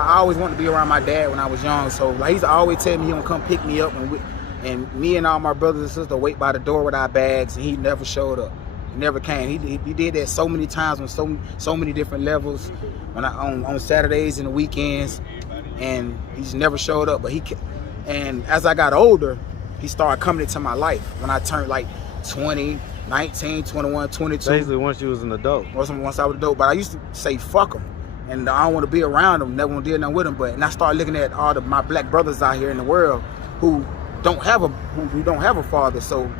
I always wanted to be around my dad when I was young. So like, he's always telling me he gonna come pick me up, and me and all my brothers and sisters wait by the door with our bags, and he never showed up. He never came. He did that so many times on so many different levels, when on Saturdays and the weekends, and he just never showed up. But and as I got older, he started coming into my life when I turned like 20, 19, 21, 22. Basically, once you was an adult. Once I was an adult, but I used to say fuck him, and I don't want to be around him. Never want to deal nothing with him. And I started looking at all my black brothers out here in the world who don't have a father. So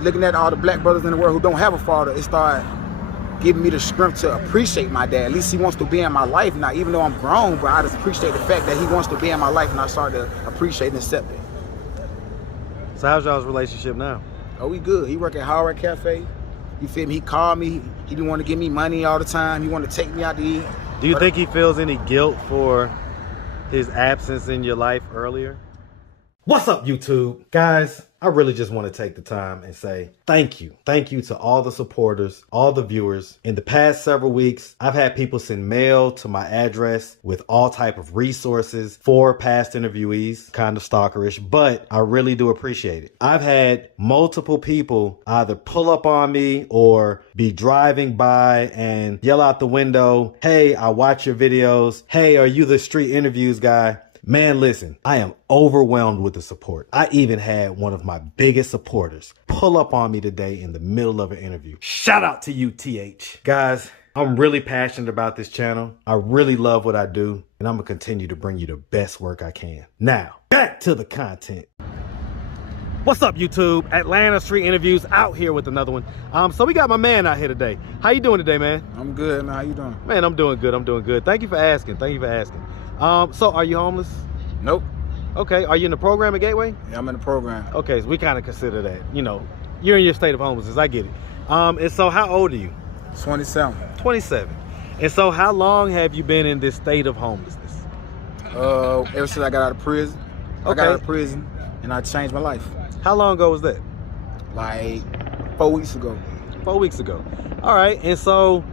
looking at all the black brothers in the world who don't have a father, it started giving me the strength to appreciate my dad. At least he wants to be in my life now, even though I'm grown, but I just appreciate the fact that he wants to be in my life, and I started to appreciate and accept it. So how's y'all's relationship now? Oh, we good. He work at Howard Cafe. You feel me? He called me. He didn't want to give me money all the time. He wanted to take me out to eat. Do you think he feels any guilt for his absence in your life earlier? What's up, YouTube? Guys, I really just want to take the time and say thank you. Thank you to all the supporters, all the viewers. In the past several weeks, I've had people send mail to my address with all type of resources for past interviewees, kind of stalkerish, but I really do appreciate it. I've had multiple people either pull up on me or be driving by and yell out the window, "Hey, I watch your videos. Hey, are you the street interviews guy?" Man, listen, I am overwhelmed with the support. I even had one of my biggest supporters pull up on me today in the middle of an interview. Shout out to you, TH. Guys, I'm really passionate about this channel. I really love what I do, and I'm gonna continue to bring you the best work I can. Now, back to the content. What's up, YouTube? Atlanta Street Interviews out here with another one. So we got my man out here today. How you doing today, man? I'm good, man. How you doing? Man, I'm doing good. I'm doing good. Thank you for asking. Thank you for asking. So are you homeless? Nope. Okay, are you in the program at Gateway? Yeah, I'm in the program. Okay, so we kind of consider that, you know, you're in your state of homelessness, I get it. And so how old are you? 27. 27. And so how long have you been in this state of homelessness? Ever since I got out of prison. Okay. I got out of prison and I changed my life. How long ago was that? Like 4 weeks ago. 4 weeks ago. All right, and so,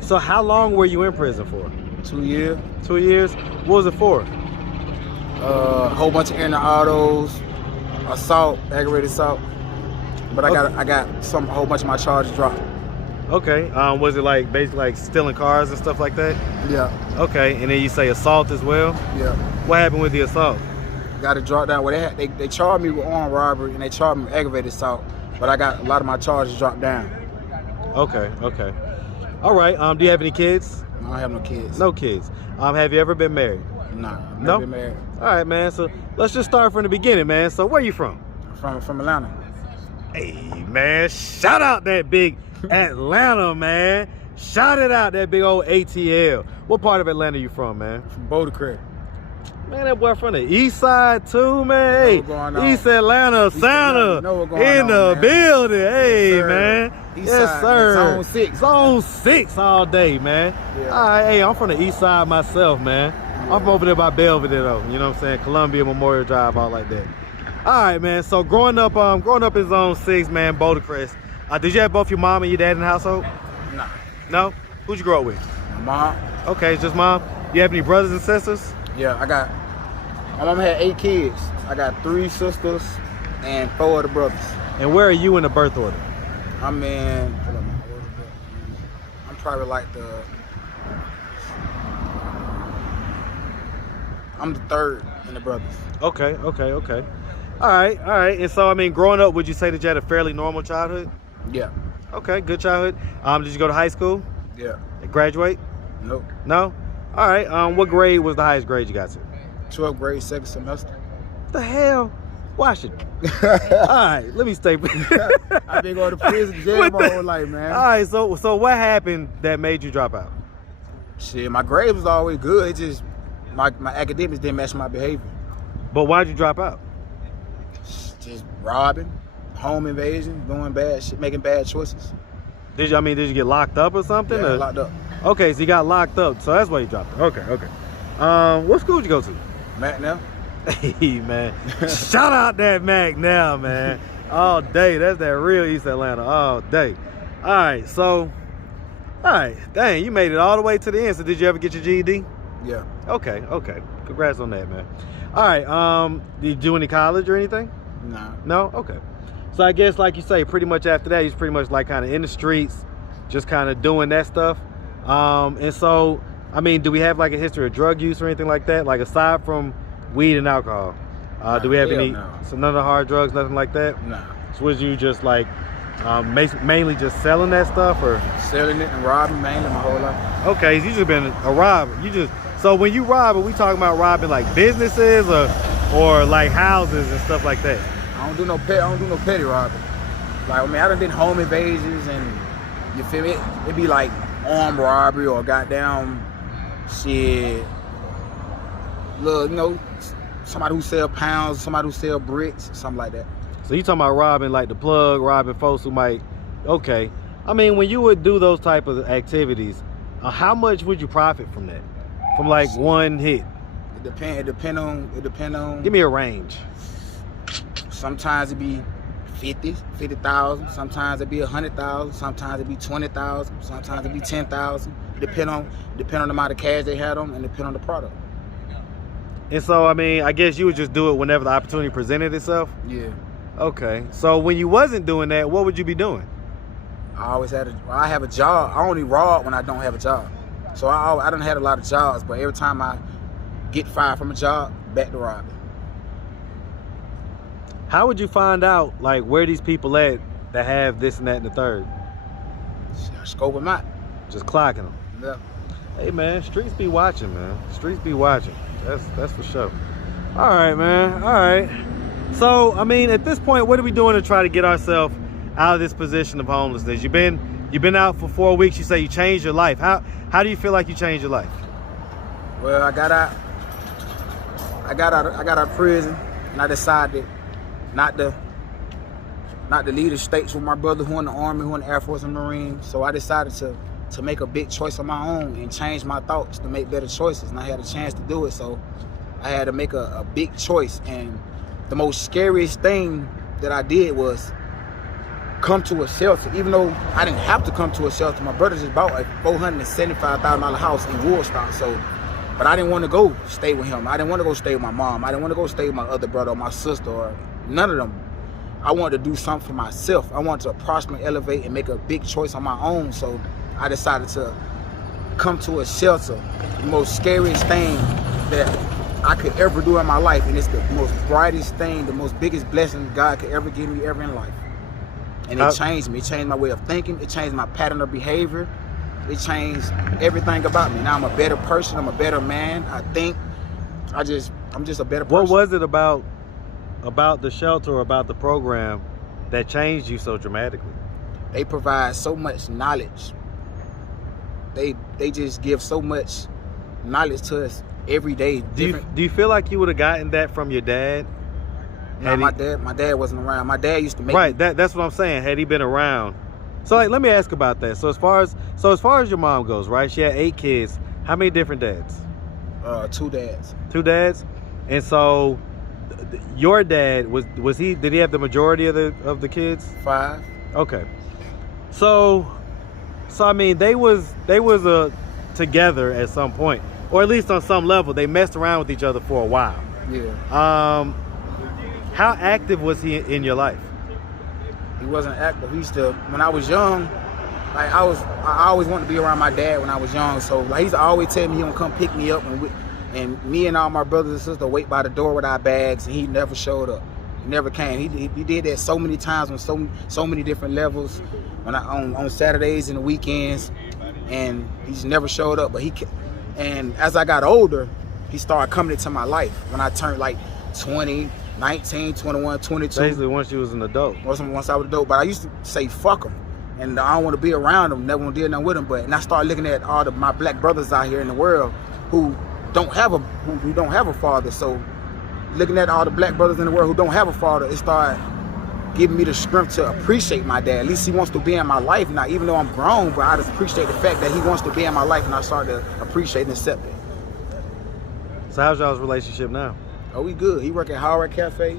so how long were you in prison for? 2 years. 2 years? What was it for? A whole bunch of inner autos, assault, aggravated assault. But I got a whole bunch of my charges dropped. Okay. Was it like basically like stealing cars and stuff like that? Yeah. Okay. And then you say assault as well? Yeah. What happened with the assault? Got it dropped down. Well, they charged me with armed robbery and they charged me with aggravated assault, but I got a lot of my charges dropped down. Okay. Okay. All right. Do you have any kids? I don't have no kids. No kids. Have you ever been married? Nah, I've No? never been married. All right, man. So let's just start from the beginning, man. So where you from? From Atlanta. Hey, man. Shout out that big Atlanta, man. Shout it out, that big old ATL. What part of Atlanta you from, man? From Boulder Creek. Man, that boy from the east side too, man. Hey, going on? East Atlanta, Santa in the building. Hey, Yes, man. East Yes, side, sir. Zone 6. Zone 6 all day, man. Yeah. All right, hey, I'm from the east side myself, man. Yeah. I'm from over there by Belvedere, though. You know what I'm saying? Columbia Memorial Drive, all like that. All right, man. So growing up in Zone 6, man, Boulder Crest. Did you have both your mom and your dad in the household? Nah. No? Who'd you grow up with? My mom. Okay, it's just mom. You have any brothers and sisters? Yeah, my mom had 8 kids. I got 3 sisters and 4 other brothers. And where are you in the birth order? I'm in, I'm probably like I'm the 3rd in the brothers. Okay, okay, okay. All right, all right. And so, I mean, growing up, would you say that you had a fairly normal childhood? Yeah. Okay, good childhood. Did you go to high school? Yeah. Graduate? Nope. No? All right. What grade was the highest grade you got to? 12th grade, 2nd semester. What the hell? Washington. All right, let me stay. I've been going to prison, jail my whole life, man. All right, so what happened that made you drop out? Shit, my grades was always good. It just, my academics didn't match my behavior. But why'd you drop out? Just robbing, home invasion, doing bad shit, making bad choices. Did you get locked up or something? Yeah, or? locked up. Okay, so you got locked up, so that's why you dropped out. Okay, okay. What school did you go to? Mac now. Hey, man. Shout out that Mac now, man. All day. That's that real East Atlanta all day. All right, so, all right. Dang, you made it all the way to the end. So did you ever get your GED? Yeah. Okay. Congrats on that, man. All right. Did you do any college or anything? Nah. No? Okay. So I guess, like you say, pretty much after that, he's pretty much like kind of in the streets, just kind of doing that stuff. And so, I mean, do we have like a history of drug use or anything like that? Like aside from weed and alcohol, do we have any, so none of the hard drugs, nothing like that? Nah. So was you just like mainly just selling that stuff, or? Selling it and robbing mainly my whole life. Okay, so you just been a robber. So when you rob, are we talking about robbing like businesses or like houses and stuff like that? I don't do no petty robbing. Like, I mean, I done did home invasions and, you feel me? It'd be like armed robbery or goddamn shit. Look, you know, somebody who sell pounds, somebody who sell bricks, something like that. So you talking about robbing like the plug, robbing folks who might, okay. I mean, when you would do those type of activities, how much would you profit from that? From like one hit? It depend on. Give me a range. Sometimes it be 50,000. Sometimes it be 100,000. Sometimes it be 20,000. Sometimes it be 10,000. Depend on the amount of cash they had on and depend on the product. And so, I mean, I guess you would just do it whenever the opportunity presented itself? Yeah. Okay. So when you wasn't doing that, what would you be doing? I have a job. I only rob when I don't have a job. So I done had a lot of jobs, but every time I get fired from a job, back to robbing. How would you find out like where these people at that have this and that and the third? Scope them out. Just clocking them. Yeah. Hey man, streets be watching, man. Streets be watching. That's for sure. All right, man. All right. So, I mean, at this point, what are we doing to try to get ourselves out of this position of homelessness? You've been out for 4 weeks. You say you changed your life. How do you feel like you changed your life? Well, I got out of prison, and I decided not to leave the States with my brother who in the Army, who in the Air Force and Marine. So I decided to make a big choice on my own and change my thoughts to make better choices. And I had a chance to do it, so I had to make a big choice. And the most scariest thing that I did was come to a shelter. Even though I didn't have to come to a shelter, my brother just bought a $475,000 house in Woodstock. But I didn't want to go stay with him. I didn't want to go stay with my mom. I didn't want to go stay with my other brother or my sister or none of them. I wanted to do something for myself. I wanted to approximately elevate and make a big choice on my own. So I decided to come to a shelter. The most scariest thing that I could ever do in my life, and it's the most brightest thing, the most biggest blessing God could ever give me ever in life. And it changed me. It changed my way of thinking. It changed my pattern of behavior. It changed everything about me. Now I'm a better person. I'm a better man. I think I'm just a better person. What was it about the shelter or about the program that changed you so dramatically? They provide so much knowledge. They just give so much knowledge to us every day. Do you feel like you would have gotten that from your dad? No, my dad wasn't around. My dad used to make right. That's what I'm saying. Had he been around? So like, let me ask about that. So as far as your mom goes, right? She had 8 kids. How many different dads? 2 dads. 2 dads. And so your dad was he? Did he have the majority of the kids? 5. Okay. So I mean, they was together at some point, or at least on some level. They messed around with each other for a while. Yeah. How active was he in your life? He wasn't active. He used to, when I was young, like I always wanted to be around my dad when I was young. So like he's always telling me he gonna come pick me up, and me and all my brothers and sisters wait by the door with our bags, and he never showed up. He never came. He did that so many times on so many different levels, on Saturdays and the weekends, and he just never showed up. But and as I got older, he started coming into my life when I turned like 20, 19, 21, 22. Basically, once you was an adult. Once I was an adult. But I used to say, fuck him. And I don't want to be around him, never want to do nothing with him. And I started looking at all my black brothers out here in the world who don't have a father. So looking at all the black brothers in the world who don't have a father, it started giving me the strength to appreciate my dad. At least he wants to be in my life now, even though I'm grown, but I just appreciate the fact that he wants to be in my life, and I started to appreciate and accept it. So how's y'all's relationship now? Oh, we good. He work at Howard Cafe.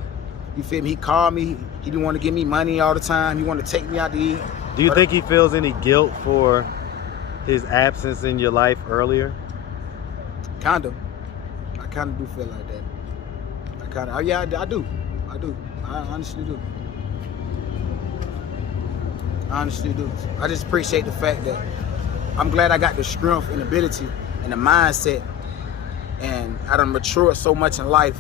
You feel me? He called me. He didn't want to give me money all the time. He wanted to take me out to eat. Do you think he feels any guilt for his absence in your life earlier? Kinda. I kinda do feel like that. Yeah, I do. I honestly do. I just appreciate the fact that I'm glad I got the strength and ability and the mindset, and I done matured so much in life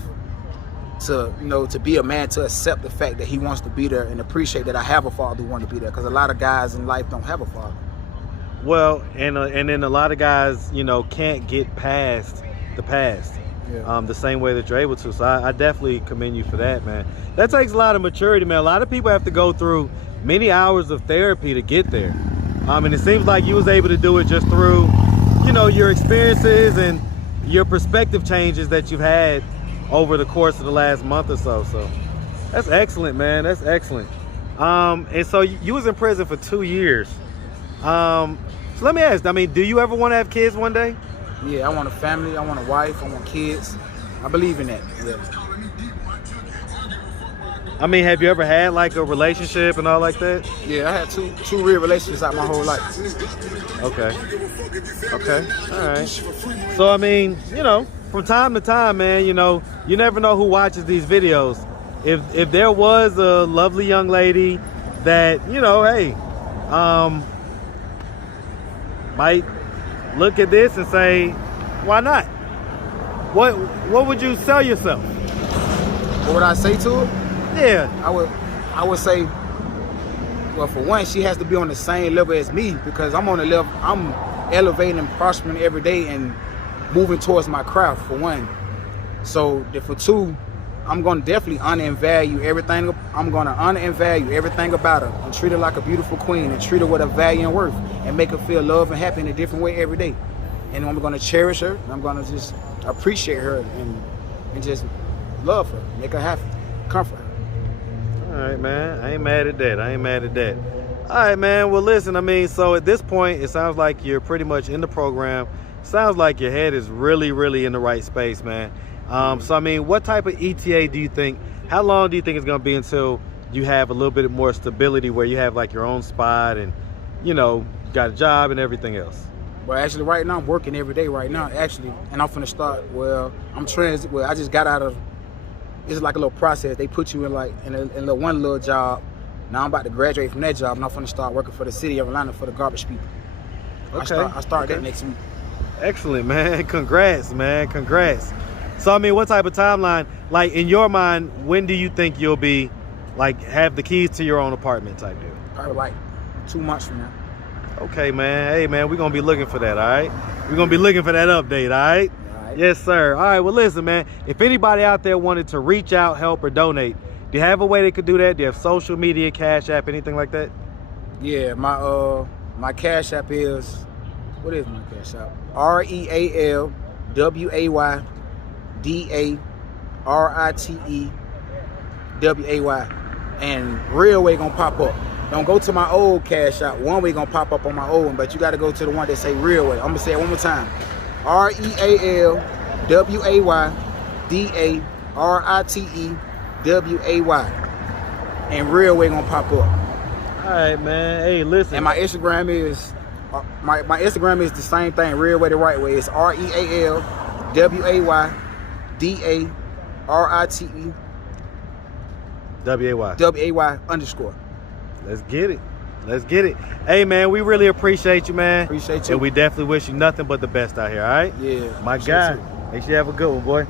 to, you know, to be a man, to accept the fact that he wants to be there and appreciate that I have a father who wants to be there, because a lot of guys in life don't have a father. Well, and then a lot of guys, you know, can't get past the past. Yeah. The same way that you're able to. So I definitely commend you for that, man. That takes a lot of maturity, man. A lot of people have to go through many hours of therapy to get there. And it seems like you was able to do it just through, you know, your experiences and your perspective changes that you've had over the course of the last month or so. So that's excellent, man. That's excellent. And so you was in prison for 2 years. So let me ask, I mean, do you ever want to have kids one day? Yeah, I want a family, I want a wife, I want kids. I believe in that. Yeah. I mean, have you ever had like a relationship and all like that? Yeah, I had two real relationships out my whole life. Okay. All right. So, I mean, you know, from time to time, man, you know, you never know who watches these videos. If there was a lovely young lady that, you know, hey, might look at this and say, why not? What would you sell yourself? What would I say to her? Yeah. I would say, well, for one, she has to be on the same level as me, because I'm on the level, I'm elevating and prospering every day and moving towards my craft, for one. So for two, I'm gonna definitely honor and value everything. I'm gonna honor and value everything about her and treat her like a beautiful queen and treat her with a value and worth and make her feel love and happy in a different way every day. And I'm gonna cherish her, and I'm gonna just appreciate her and just love her, make her happy, comfort her. All right, man. I ain't mad at that. All right, man. Well, listen, I mean, so at this point, it sounds like you're pretty much in the program. Sounds like your head is really, really in the right space, man. So, I mean, what type of ETA do you think, how long do you think it's going to be until you have a little bit more stability where you have like your own spot and, you know, got a job and everything else? Well, actually, right now, I'm working every day right now, actually. And I'm finna start, I just got out of, it's like a little process. They put you in like in one little job. Now I'm about to graduate from that job, and I'm finna start working for the city of Atlanta for the garbage people. Okay. I start that next week. Excellent, man. Congrats, man. Congrats. So, I mean, what type of timeline, like in your mind, when do you think you'll be, like, have the keys to your own apartment type deal? Probably like 2 months from now. Okay, man. Hey, man, we're going to be looking for that, all right? We're going to be looking for that update, all right? All right. Yes, sir. All right, well, listen, man, if anybody out there wanted to reach out, help, or donate, do you have a way they could do that? Do you have social media, Cash App, anything like that? Yeah, my Cash App is, what is my Cash App? REALWAYDARITEWAY, and Real Way gonna pop up. Don't go to my old Cash App. One Way gonna pop up on my old one, but you gotta go to the one that say Real Way. I'm gonna say it one more time. REALWAYDARITEWAY, and Real Way gonna pop up. All right, man. Hey, listen. And my Instagram is my Instagram is the same thing. Real Way the Right Way. It's REALWAYDARITEWAY. WAY_. Let's get it. Let's get it. Hey, man, we really appreciate you, man. Appreciate you. And we definitely wish you nothing but the best out here, all right? Yeah. My guy. Make sure you have a good one, boy.